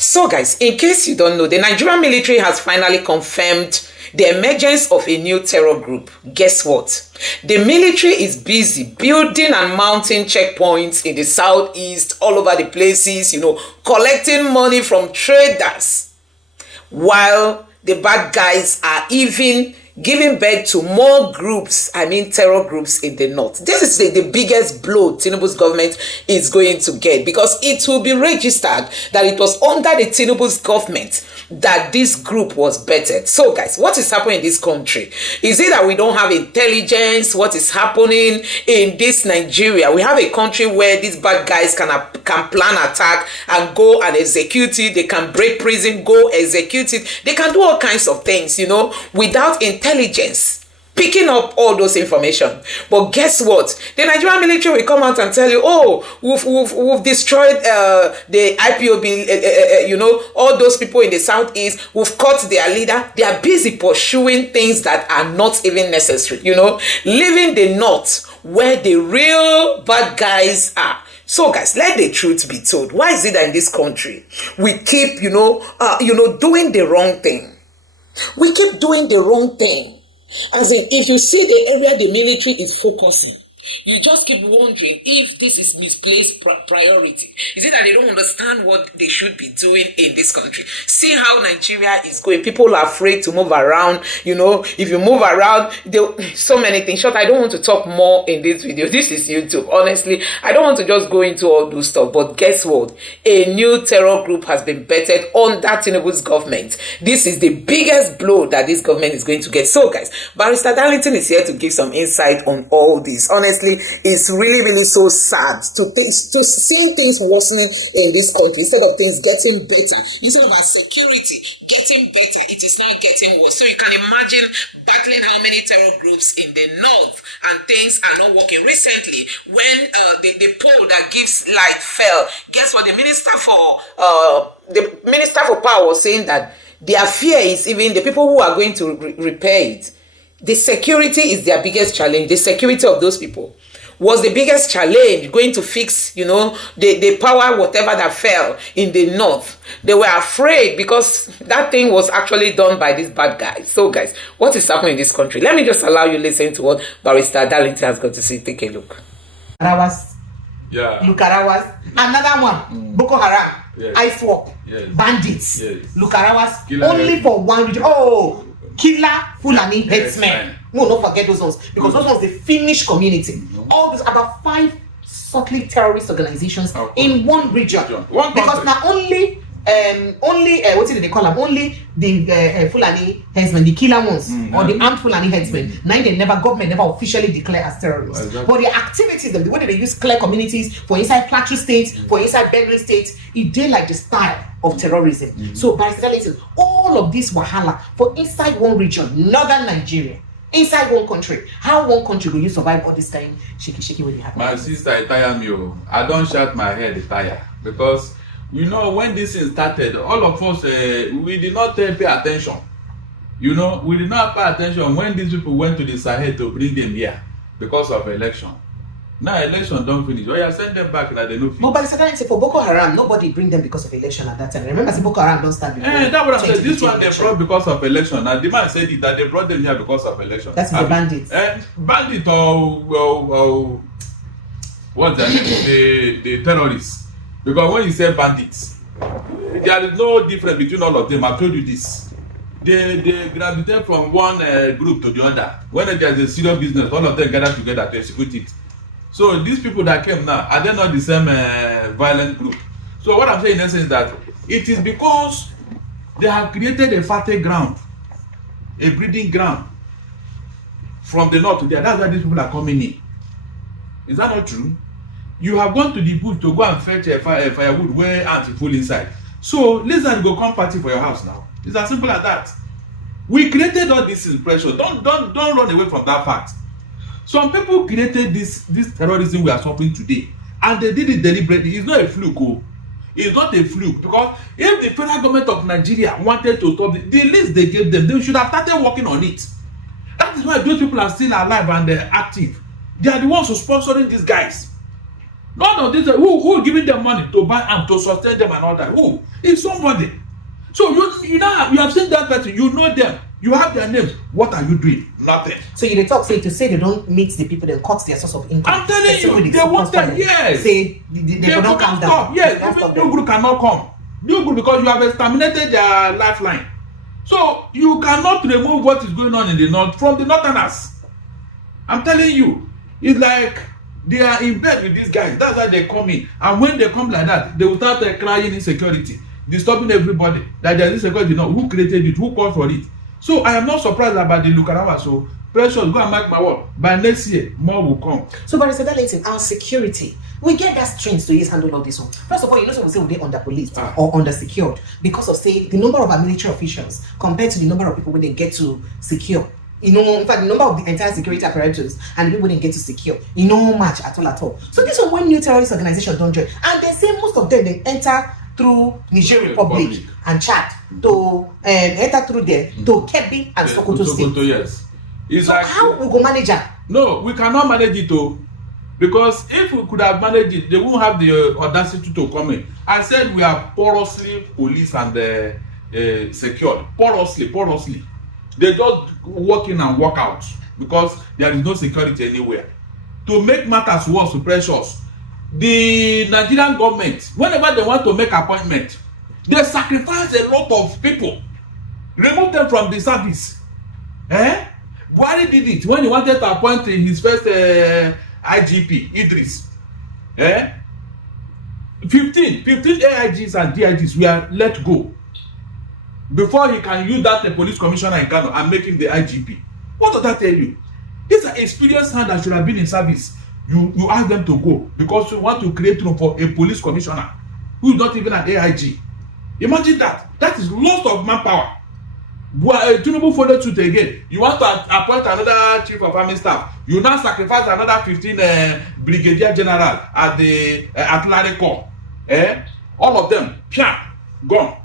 So guys, in case you don't know, the Nigerian military has finally confirmed the emergence of a new terror group. Guess what? The military is busy building and mounting checkpoints in the southeast, all over the places, collecting money from traders, while the bad guys are even giving birth to more groups, terror groups in the north. This is the biggest blow Tinubu's government is going to get, because it will be registered that it was under the Tinubu's government that this group was bettered. So guys, what is happening in this country? Is it that we don't have intelligence? What is happening in this Nigeria? We have a country where these bad guys can plan attack and go and execute it. They can break prison, go execute it. They can do all kinds of things, without intelligence picking up all those information. But guess what? The Nigerian military will come out and tell you, oh, we've destroyed the IPOB, all those people in the southeast, we've caught their leader. They are busy pursuing things that are not even necessary, leaving the north where the real bad guys are. So guys, let the truth be told. Why is it that in this country we keep, doing the wrong thing? We keep doing the wrong thing. As in, if you see the area the military is focusing, you just keep wondering if this is misplaced priority. Is it that they don't understand what they should be doing in this country? See how Nigeria is going. People are afraid to move around. If you move around, so many things. Short, I don't want to talk more in this video. This is YouTube. Honestly, I don't want to just go into all those stuff. But guess what? A new terror group has been bettered under Tinubu's government. This is the biggest blow that this government is going to get. So guys, Barrister Darlington is here to give some insight on all this. Honestly, it's really, really so sad to seeing things worsening in this country instead of things getting better. Instead of our security getting better, it is now getting worse. So you can imagine battling how many terror groups in the north, and things are not working. Recently, when the poll that gives light fell, guess what? The minister for power was saying that their fear is even the people who are going to repair it. The security is their biggest challenge. The security of those people was the biggest challenge, going to fix, the power, whatever that fell in the north. They were afraid because that thing was actually done by these bad guys. So guys, what is happening in this country? Let me just allow you listen to what Barrister Darlington has got to say. Take a look. Lukarawas, another one, Boko Haram, ISWAP, bandits, Lukarawas, only for one region. Oh, killer Fulani headsmen. We will not forget those ones, because those ones, they Finnish community. All this, about 5 subtly terrorist organizations in one region. Because now only what did they call them? Only the Fulani headsmen, the killer ones, or the armed Fulani headsmen. Now government never officially declare as terrorists. But the activities, the way they use clear communities for inside Plateau State, for inside Benue State, it did like the style of terrorism. So by all of this wahala for inside one region, northern Nigeria, inside one country, how one country will you survive all this time shaky when it happens? My sister, it tire me. I don't shut my head, it tire, because when this thing started, all of us we did not pay attention. We did not pay attention when these people went to the Sahel to bring them here because of election. Now election don't finish. You send them back like they no finish. No, but it's for Boko Haram, nobody bring them because of election at that time. Remember, Boko Haram don't start before. That's what I said. This one they brought because of election. Now the man said that they brought them here because of election. That's the bandits. Bandit or what's that? the terrorists. Because when you say bandits, there is no difference between all of them. I told you this. They gravitate from one group to the other. When there's a serious business, all of them gather together to execute it. So these people that came now, are they not the same violent group? So what I'm saying in essence is that it is because they have created a fertile ground, a breeding ground from the north to there. That's why these people are coming in. Is that not true? You have gone to the bush to go and fetch a firewood where ants full inside. So lizard go come party for your house now. It's as simple as that. We created all this impression. Don't run away from that fact. Some people created this terrorism we are suffering today, and they did it deliberately. It's not a fluke. It's not a fluke, because if the federal government of Nigeria wanted to stop the list they gave them, they should have started working on it. That is why those people are still alive and they're active. They are the ones who are sponsoring these guys. None of this. Who giving them money to buy and to sustain them and all that? Who? It's somebody. So you know you have seen that person. You know them. You have their names. What are you doing? Nothing. So you talk say to say they don't meet the people, then cut their source of income. I'm telling you, they want them. Yes. Say they will not come down. Yes, even new group cannot come. New group because you have exterminated their lifeline. So you cannot remove what is going on in the north from the northerners. I'm telling you, it's like they are in bed with these guys. That's why they come in. And when they come like that, they will start crying insecurity, disturbing everybody. That there is insecurity. No, who created it? Who called for it? So I am not surprised about the Lukarawa. So precious, go and mark my word. By next year, more will come. So, but Barrister Darlington, our security, we get that strength to use handle all this one. First of all, you know, so we say we're under police or under secured because of say the number of our military officials compared to the number of people when they get to secure. You know, in fact, the number of the entire security apparatus and the people they get to secure, you know, match at all. So this one when new terrorist organization don't join, and they say most of them they enter through Niger Republic and Chad to enter through there to Kebbi and Sokoto State. Yes. It's so like, how we go manage that? No, we cannot manage it though. Because if we could have managed it, they won't have the audacity to come in. I said we are porously police and secured. Porously. They just walk in and walk out because there is no security anywhere. To make matters worse, precious, the Nigerian government, whenever they want to make appointment, they sacrifice a lot of people, remove them from the service. Buhari did it when he wanted to appoint his first IGP, Idris. 15 AIGs and DIGs were let go before he can use that police commissioner in Kano and make him the IGP. What does that tell you? These are experienced hands that should have been in service. You ask them to go because you want to create room for a police commissioner who is not even an AIG. Imagine that. That is loss of manpower. Tinubu followed suit again. You want to appoint another chief of army staff. You now sacrifice another 15 brigadier general at the artillery corps. All of them, gone.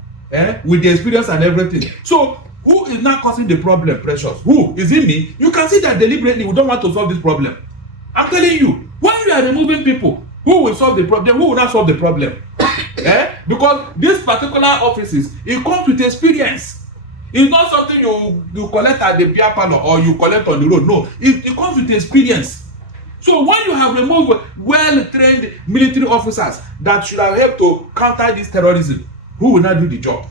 With the experience and everything. So who is now causing the problem, precious? Who? Is it me? You can see that deliberately we don't want to solve this problem. I'm telling you, when you are removing people, who will solve the problem? Who will not solve the problem? Because these particular offices, it comes with experience. It's not something you collect at the beer parlor or you collect on the road. No, it comes with experience. So when you have removed well-trained military officers that should have helped to counter this terrorism, who will not do the job?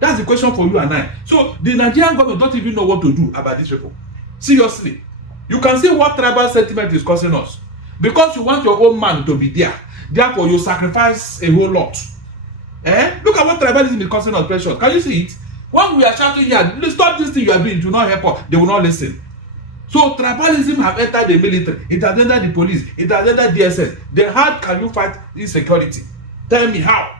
That's the question for you and I. So the Nigerian government don't even know what to do about these people. Seriously. You can see what tribal sentiment is causing us. Because you want your own man to be there. Therefore, you sacrifice a whole lot. Look at what tribalism is causing us, precious. Can you see it? When we are shouting here, stop this thing you are doing, do not help us. They will not listen. So tribalism have entered the military. It has entered the police. It has entered DSS. Then how can you fight insecurity? Tell me how.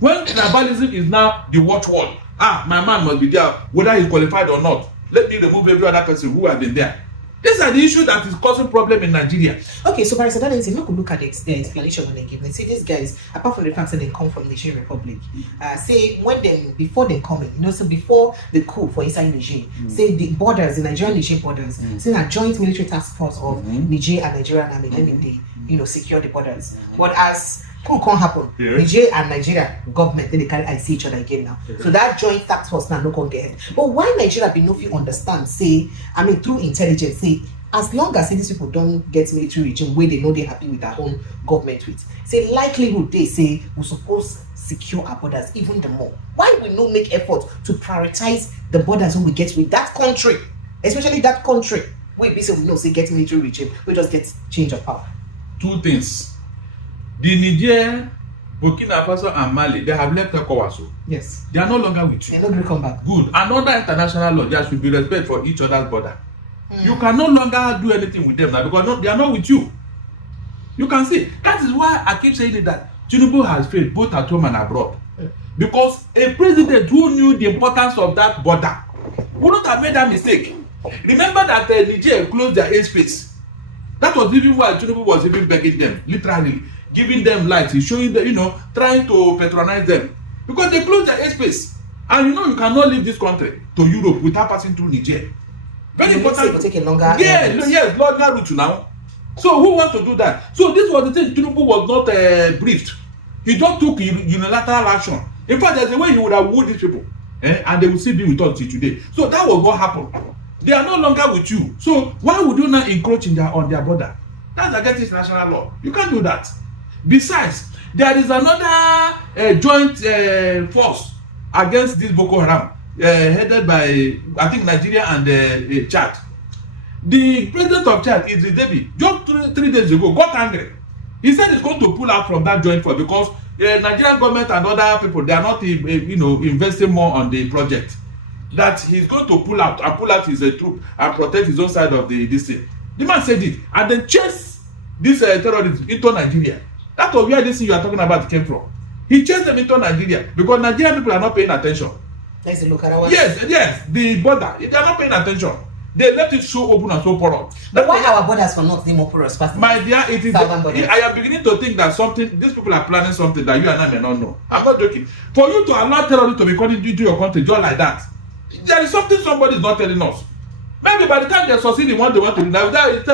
When tribalism is now the watchword, my man must be there, whether he's qualified or not. Let me remove every other person who has been there. These are the issues that is causing problem in Nigeria. Okay, so Barrister Darlington, you could look at the explanation when they give. They say these guys, apart from the fact that they come from the Niger Republic, say before they come in, you know, so before the coup for inside Niger, say the borders, the Nigerian-Niger borders, say a joint military task force of Niger and Nigerian army, then they, secure the borders. But as coup can't happen, Niger and Nigeria government, then they can't see each other again now. So that joint task force now no can get it. But why Nigeria be no fit understand, say, through intelligence, say, as long as these people don't get military regime where they know they're happy with their own government with, say likelihood they say we suppose secure our borders even the more. Why we no make effort to prioritize the borders when we get with that country, especially that country where we say we know say get military regime, we just get change of power. Two things. The Niger, Burkina Faso and Mali, they have left ECOWAS. Yes. They are no longer with you. They're not going to come back. Good. Another international law, there should be respect for each other's border. You can no longer do anything with them now because they are not with you. You can see. That is why I keep saying that Tinubu has failed both at home and abroad. Because a president who knew the importance of that border wouldn't have made that mistake. Remember that Niger closed their airspace. That was even why Tinubu was even begging them, literally. Giving them light, he's showing them, trying to patronize them. Because they closed their airspace. And you cannot leave this country to Europe without passing through Niger. Very important. Take a longer longer route now. So who wants to do that? So this was the thing. Tinubu was not briefed. He just took unilateral action. In fact, there's a way he would have wooed these people, and they will still be with us till today. So that was what happened. They are no longer with you. So why would you not encroach on their border? That's against international law. You can't do that. Besides, there is another joint force against this Boko Haram, headed by, I think, Nigeria and Chad. The president of Chad, Idris Deby, just three days ago, got angry. He said he's going to pull out from that joint force because the Nigerian government and other people, they are not, investing more on the project. That he's going to pull out his troop and protect his own side of this thing. The man said it, and then chase these terrorists into Nigeria. That was where this thing you are talking about came from. He chased them into Nigeria because Nigerian people are not paying attention. Let's look at our Yes, the border. They are not paying attention. They left it so open and so porous. But why our borders were not more porous? My dear, it is. I am beginning to think that these people are planning something that you and I may not know. I'm not joking. For you to allow terrorists to be coming into your country just like that, there is something somebody is not telling us. Maybe by the time they succeed in what they want to do, now that is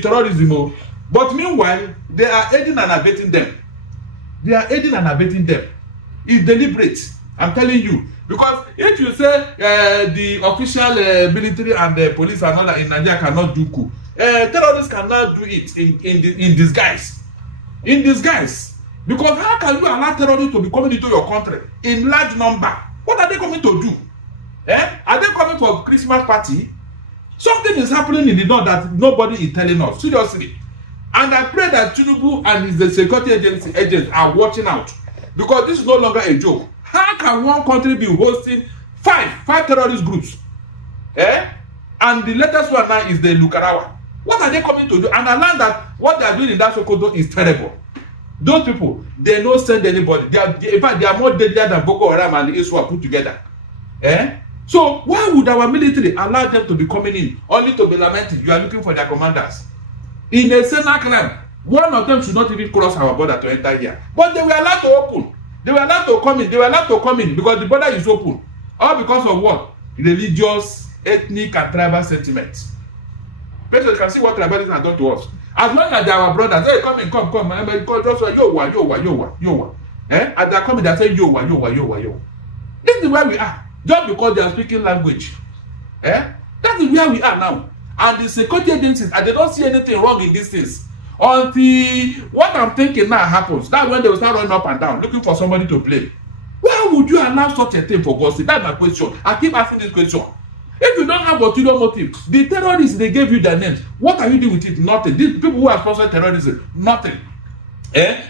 terrorism. But meanwhile, they are aiding and abetting them. It's deliberate. I'm telling you. Because if you say the official military and the police and all that in Nigeria cannot do coup, terrorists cannot do it in disguise. In disguise. Because how can you allow terrorists to be coming into your country in large number? What are they coming to do? Are they coming for Christmas party? Something is happening in the north that nobody is telling us. Seriously. And I pray that Tinubu and his security agents are watching out. Because this is no longer a joke. How can one country be hosting five terrorist groups? And the latest one now is the Lukarawa. What are they coming to do? And I learned that what they are doing in that Sokoto is terrible. Those people, they don't send anybody. In fact, they are more deadlier than Boko Haram and the ISWAP put together. So why would our military allow them to be coming in only to be lamenting? You are looking for their commanders. In a Senate crime, one of them should not even cross our border to enter here. But they were allowed to open. They were allowed to come in. They were allowed to come in because the border is open. All because of what? Religious, ethnic, and tribal sentiments. People can see what tribalism has done to us. As long as they are our brothers, hey, come. Just say, yo. As they are coming, they say, yo. This is where we are. Just because they are speaking language. That is where we are now. And the security agencies, and they don't see anything wrong in these things. Until what I'm thinking now happens. That's when they will start running up and down, looking for somebody to blame. Why would you allow such a thing for God's sake? That's my question. I keep asking this question. If you don't have ulterior motive, the terrorists, they gave you their names. What are you doing with it? Nothing. These people who are sponsoring terrorism, nothing.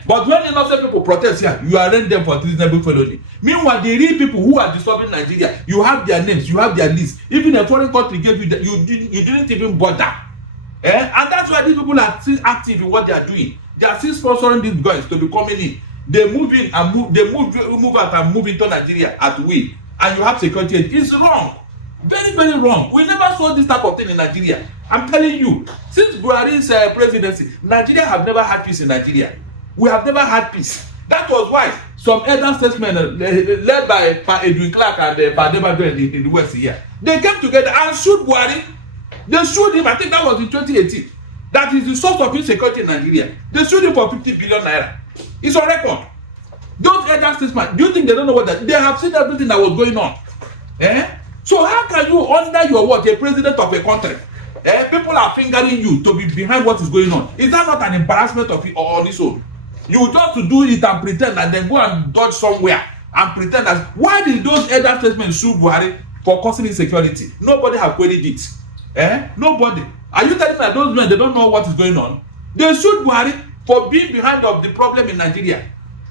But when innocent people protest here, you arraign them for treasonable felony. Meanwhile, the real people who are disturbing Nigeria, you have their names, you have their lists. Even a foreign country gave you that, you didn't even bother. And that's why these people are still active in what they are doing. They are still sponsoring these guys to be coming in. They move in and move out and move into Nigeria at will. And you have security. It's wrong. Very, very wrong. We never saw this type of thing in Nigeria. I'm telling you, since Buhari's presidency, Nigeria have never had peace in Nigeria. We have never had peace. That was why some elder statesmen led by Edwin Clark and Badebado in the West here, they came together and sued Buhari. They sued him, I think that was in 2018. That is the source of insecurity in Nigeria. They sued him for 50 billion naira. It's on record. Those elder statesmen, do you think they don't know what that? They have seen everything that was going on. So how can you, under your watch, a president of a country, people are fingering you to be behind what is going on? Is that not an embarrassment of it or on its own? You just to do it and pretend and then go and dodge somewhere and pretend that. Why did those elder statesmen sue Buhari for causing insecurity? Nobody have queried it. Nobody. Are you telling me that those men, they don't know what is going on? They sued Buhari for being behind of the problem in Nigeria.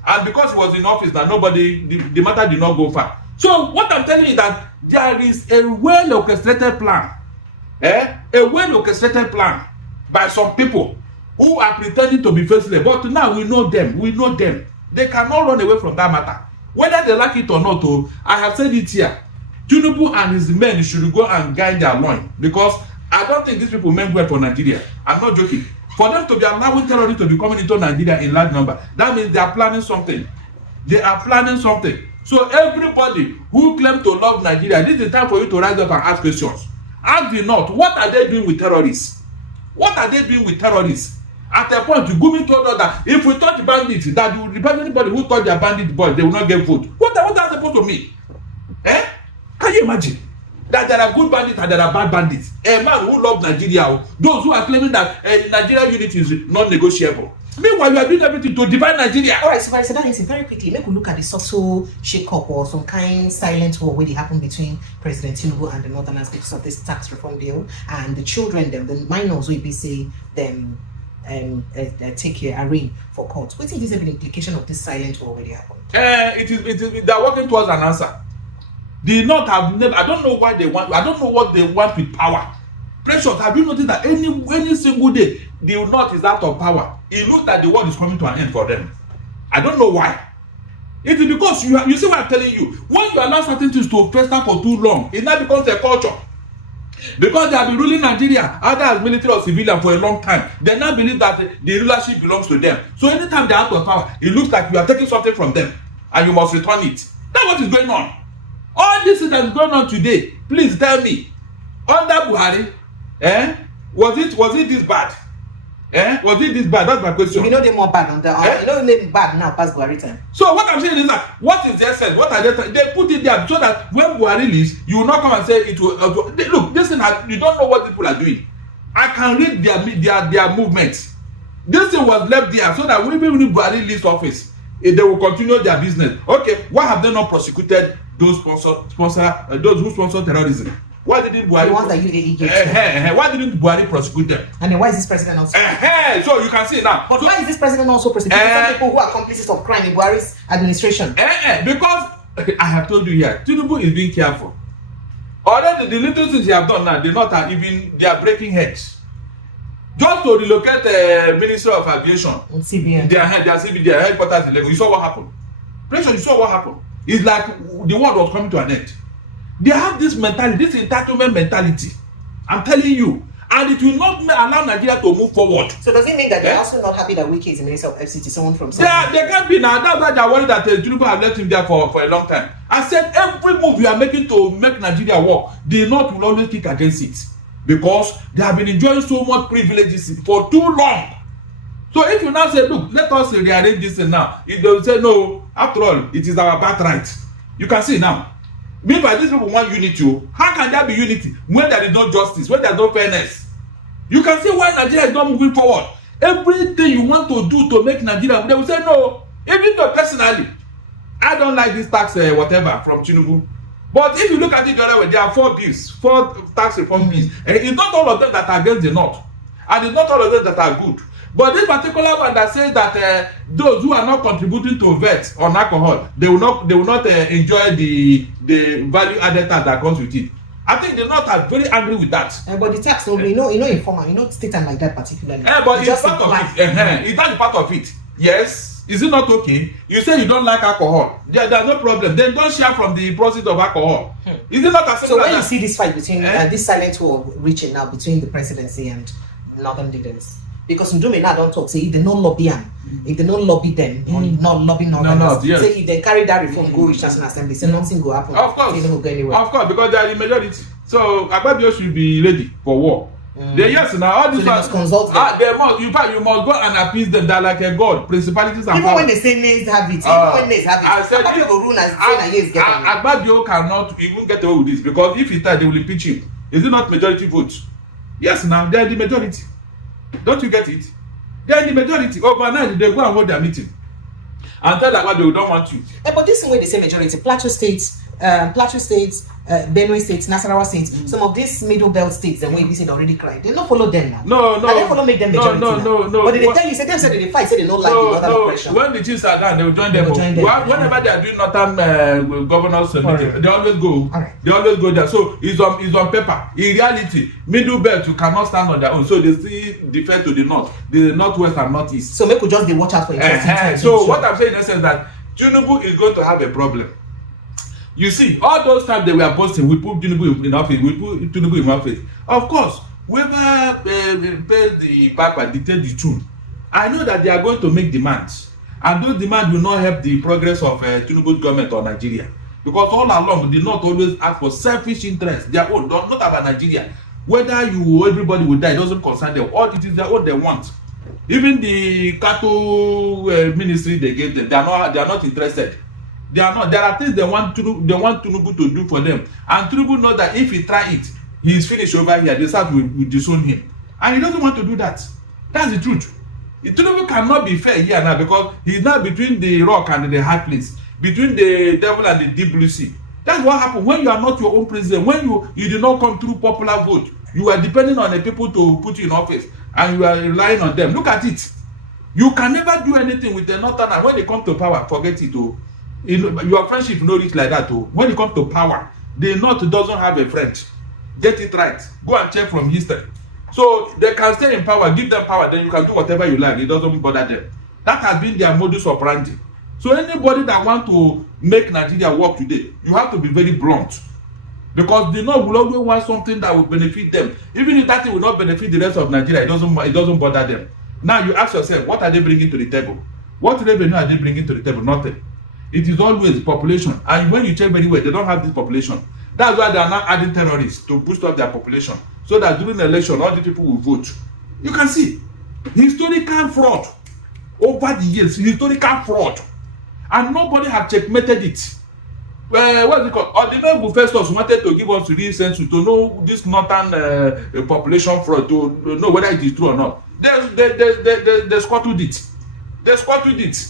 And because he was in office, that nobody, the matter did not go far. So what I'm telling you is that there is a well-orchestrated plan. A well-orchestrated plan by some people who are pretending to be faceless. But now we know them. They cannot run away from that matter. Whether they like it or not, I have said it here. Tinubu and his men should go and guide their loin. Because I don't think these people meant well for Nigeria. I'm not joking. For them to be allowing terrorists to be coming into Nigeria in large number, that means they are planning something. So everybody who claims to love Nigeria, this is the time for you to rise up and ask questions. Ask the North, what are they doing with terrorists? What are they doing with terrorists? At a point, Gumi told us that if we touch bandits, that you report anybody who touch their bandit boys, they will not get vote. What are that supposed to mean? Eh? Can you imagine that there are good bandits and there are bad bandits? A man who loves Nigeria, those who are claiming that Nigeria unity is non-negotiable. Meanwhile, you are doing everything to divide Nigeria. All right, so that is very quickly. Make we look at the subtle shake-up or some kind silent war where they happen between President Tinubu and the Northerners because of this tax reform bill, and the children, them, the minors, we be say them take care arraign for court. What is the implication of this silent war where they happen? They are working towards an answer. The North have never. I don't know why they want. I don't know what they want with power. Precious, have you noticed that any single day the North is out of power? It looks like the world is coming to an end for them. I don't know why. It is because you see what I'm telling you. When you allow certain things to fester for too long, it now becomes a culture. Because they have been ruling Nigeria, either as military or civilian, for a long time. They now believe that the rulership belongs to them. So anytime they are out of power, it looks like you are taking something from them and you must return it. That's what is going on. All this that is going on today, please tell me, under Buhari, was it this bad? Was it this bad? That's my question. You know they're more bad on the you know they're bad now past Buhari time. So what I'm saying is that what is the essence? What are they put it there so that when Buhari leaves, you will not come and say it will. Look, this thing you don't know what people are doing. I can read their movements. This thing was left there so that when Buhari leaves office, they will continue their business. Okay, why have they not prosecuted those those who sponsor terrorism? Why didn't Buhari? The ones that you get. Why didn't Buhari prosecute them? And then why is this president also? So you can see now. But why is this president also prosecuting some people who are accomplices of crime in Buhari's administration? Because I have told you here, Tinubu is being careful. Already the little things they have done now, they are breaking heads. Just to relocate the Minister of Aviation, CBN. Their headquarters in Lagos. You saw what happened. Pressure, you saw what happened. It's like the world was coming to an end. They have this mentality, this entitlement mentality. I'm telling you. And it will not allow Nigeria to move forward. So does it mean that they're also not happy that Wike is the Minister of FCT, someone from They can't be now. That's why they're worried that Tinubu have left him there for a long time. I said every move you are making to make Nigeria work, the North will always kick against it. Because they have been enjoying so much privileges for too long. So if you now say, look, let us rearrange this and now, if they will say, no, after all, it is our birthright. You can see now. Meanwhile, these people want unity. How can there be unity when there is no justice, when there is no fairness? You can see why Nigeria is not moving forward. Everything you want to do to make Nigeria, they will say no. Even though personally, I don't like this tax whatever from Tinubu. But if you look at it the other way, there are 4 tax reform bills. And it's not all of them that are against the North. And it's not all of them that are good. But this particular one that says that those who are not contributing to VAT on alcohol, they will not enjoy the value added tax that comes with it. I think the North are very angry with that. But the tax, informal, state and like that particularly. But it's part of it. It's not part of it. Yes. Is it not okay? You say you don't like alcohol. There's no problem. Then don't share from the process of alcohol. Is it not as simple? So when you see this fight between this silent war reaching now between the presidency and northern leaders, because Ndume now don't talk, say if they don't lobby if they don't lobby them, not lobby northerners, yes. Say if they carry that reform go reach National Assembly, say nothing go happen. Of course. They don't go anywhere. Of course, because they are the majority. So Agbabio should be ready for war. Yes, now all these so they must consult them. You must go and appease them. They're like a god, principalities and even powers. When they say nays have it, even when nays have it, Agbabio go rule as nays get on. Agbabio cannot even get away with this because if he dies, they will impeach him. Is it not majority vote? Yes, now they are the majority. Don't you get it? They are the majority. Overnight, they go and hold their meeting and tell Agbabio don't want you. But this is where they say majority. Plateau State, Benue State, Nasarawa State, some of these middle belt states, the way they already cried, they don't follow them now. No. And they follow make them majority now. But they tell you, say them say they fight, say they don't like the northern oppression. When the chiefs are down, they will join them. Whenever they are doing northern governors meeting, they always go. Right. They always go there. So it's on paper. In reality, middle belt you cannot stand on their own. So they still defer to the north, the northwest and northeast. So make we just watch out for it. So what I'm saying is that Tinubu is going to have a problem. You see, all those times they were posting, we put Tinubu in office, we put Tinubu in office. Of course, whoever pays the piper dictate the tune. I know that they are going to make demands. And those demands will not help the progress of Tinubu's government or Nigeria. Because all along, the North always ask for selfish interests, their own, not about Nigeria. Whether everybody will die, it doesn't concern them. All it is what they want. Even the cattle ministry they gave them, they are not interested. They are not. There are things they want Tinubu to do for them, and Tinubu knows that if he try it, he is finished over here. The South will disown him, and he doesn't want to do that. That's the truth. Tinubu cannot be fair here now because he's now between the rock and the hard place, between the devil and the deep blue sea. That's what happens when you are not your own president. When you did not come through popular vote, you are depending on the people to put you in office, and you are relying on them. Look at it. You can never do anything with the northern. When they come to power, forget it. Oh, your friendship no reach like that. Oh, when it comes to power, the north doesn't have a friend. Get it right. Go and check from history. So they can stay in power, give them power, then you can do whatever you like. It doesn't bother them. That has been their modus operandi. So anybody that want to make Nigeria work today, you have to be very blunt. Because the North will always want something that will benefit them. Even if that thing will not benefit the rest of Nigeria, it doesn't bother them. Now you ask yourself, what are they bringing to the table? What revenue are they bringing to the table? Nothing. It is always population. And when you check very well, they don't have this population. That's why they are now adding terrorists to boost up their population. So that during the election, all the people will vote. You can see historical fraud over the years, historical fraud. And nobody have checkmated it. What's it called? Ordinary Festus wanted to give us real sense to know this northern population fraud, to know whether it is true or not. They squatted it. They squatted it.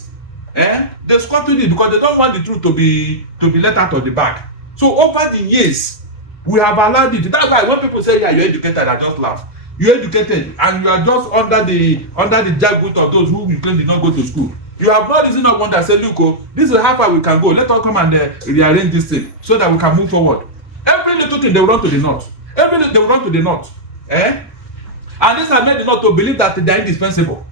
They squatted it because they don't want the truth to be let out of the bag. So over the years, we have allowed it. That's why when people say, yeah, you're educated, I just laugh. You're educated and you are just under the jackboot of those who you claim did not go to school. You have no reason of wonder say, look, oh, this is how far we can go. Let us come and rearrange this thing so that we can move forward. Every little thing they will run to the north. Every little they will run to the north. And this has made the north to believe that they are indispensable.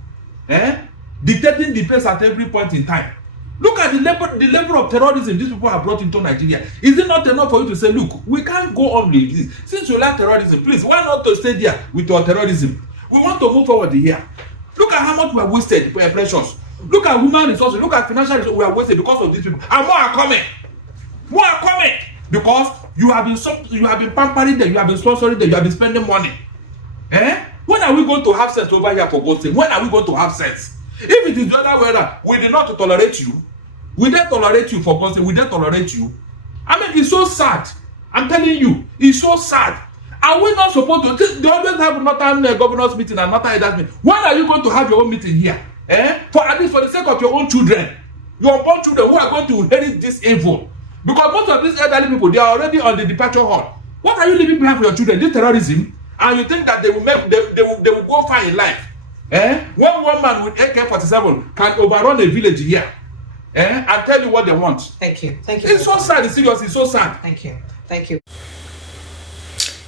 Dictating the pace at every point in time. Look at the level of terrorism these people have brought into Nigeria. Is it not enough for you to say, look, we can't go on with this? Since you like terrorism, please, why not to stay there with your terrorism? We want to move forward here. Look at how much we have wasted, precious. Look at human resources. Look at financial resources we have wasted because of these people. And more are coming. More are coming. Because you have been pampering them, you have been sponsoring them, you have been spending money. When are we going to have sense over here for God's sake? When are we going to have sense? If it is the other way around, we did not tolerate you. We didn't tolerate you for God's sake. We didn't tolerate you. I mean, it's so sad. I'm telling you, it's so sad. Are we not supposed to? They always have northern governors meeting and northern elders meeting. When are you going to have your own meeting here? For at least for the sake of your own children, your own children who are going to inherit this evil. Because most of these elderly people, they are already on the departure hall. What are you leaving behind for your children? This terrorism, and you think that they will go far in life? When one man with AK-47 can overrun a village here, and tell you what they want. Thank you. It's so sad. It's serious. It's so sad. Thank you.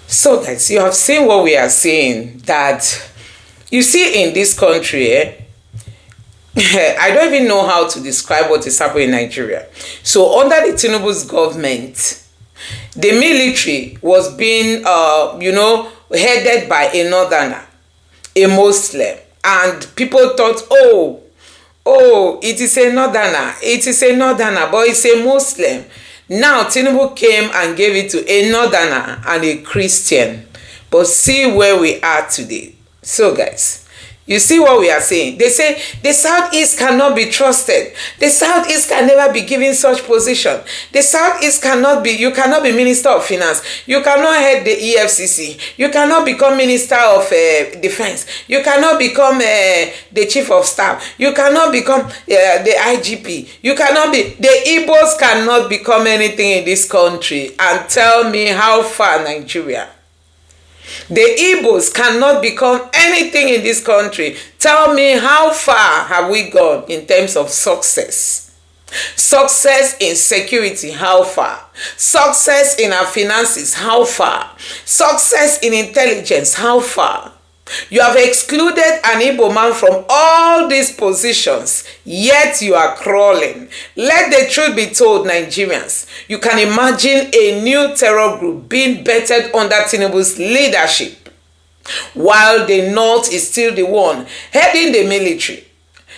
So guys, you have seen what we are saying, that you see in this country, I don't even know how to describe what is happening in Nigeria. So under the Tinubu's government, the military was being, headed by a northerner, a Muslim, and people thought, it is a northerner, but it's a Muslim. Now Tinubu came and gave it to a northerner and a Christian. But see where we are today. So guys, you see what we are saying? They say the Southeast cannot be trusted. The Southeast can never be given such position. The Southeast you cannot be Minister of Finance. You cannot head the EFCC. You cannot become Minister of Defense. You cannot become the Chief of Staff. You cannot become the IGP. The Igbos cannot become anything in this country. And tell me how far Nigeria. The Igbos cannot become anything in this country. Tell me how far have we gone in terms of success? Success in security, how far? Success in our finances, how far? Success in intelligence, how far? You have excluded an Igbo man from all these positions, yet you are crawling. Let the truth be told, Nigerians. You can imagine a new terror group being bettered under Tinubu's leadership, while the North is still the one heading the military.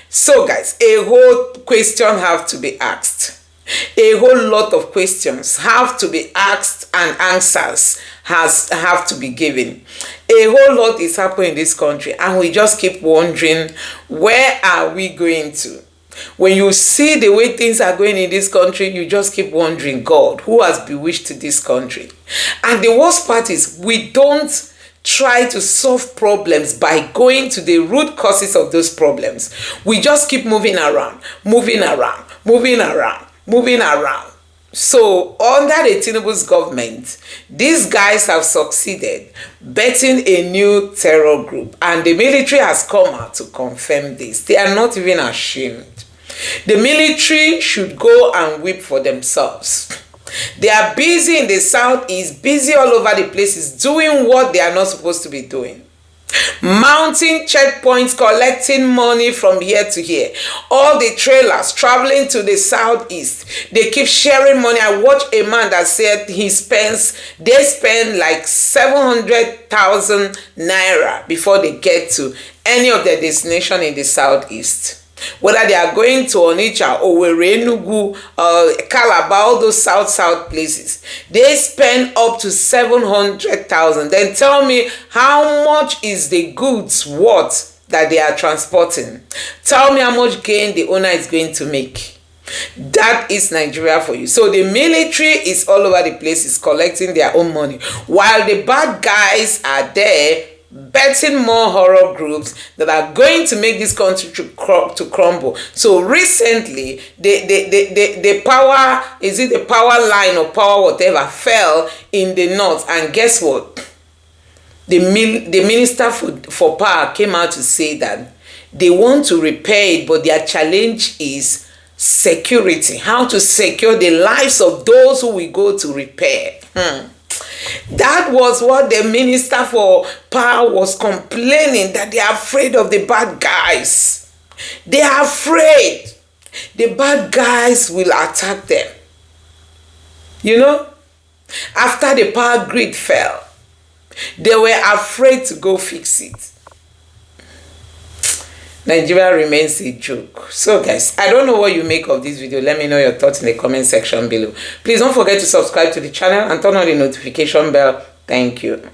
So guys, a whole question have to be asked. A whole lot of questions have to be asked and answers have to be given. A whole lot is happening in this country and we just keep wondering, where are we going to? When you see the way things are going in this country, you just keep wondering, God, who has bewitched this country? And the worst part is we don't try to solve problems by going to the root causes of those problems. We just keep moving around. So under the Tinubu's government, these guys have succeeded betting a new terror group, and the military has come out to confirm this. They are not even ashamed. The military should go and weep for themselves. They are busy in the southeast, busy all over the places, doing what they are not supposed to be doing. Mounting checkpoints, collecting money from here to here. All the trailers traveling to the southeast, they keep sharing money. I watched a man that said they spend like 700,000 naira before they get to any of their destination in the southeast. Whether they are going to Onitsha, Owerri, Enugu, Calabar, all those south places, they spend up to 700,000. Then tell me, how much is the goods worth that they are transporting? Tell me how much gain the owner is going to make. That is Nigeria for you. So the military is all over the place, is collecting their own money, while the bad guys are there betting more horror groups that are going to make this country to crumble. So recently, the power, is it the power line or power whatever, fell in the north, and guess what? The minister for power came out to say that they want to repair it, but their challenge is security. How to secure the lives of those who will go to repair. That was what the minister for power was complaining, that they are afraid of the bad guys. They are afraid the bad guys will attack them. You know, after the power grid fell, they were afraid to go fix it. Nigeria remains a joke. So guys, I don't know what you make of this video. Let me know your thoughts in the comment section below. Please don't forget to subscribe to the channel and turn on the notification bell. Thank you.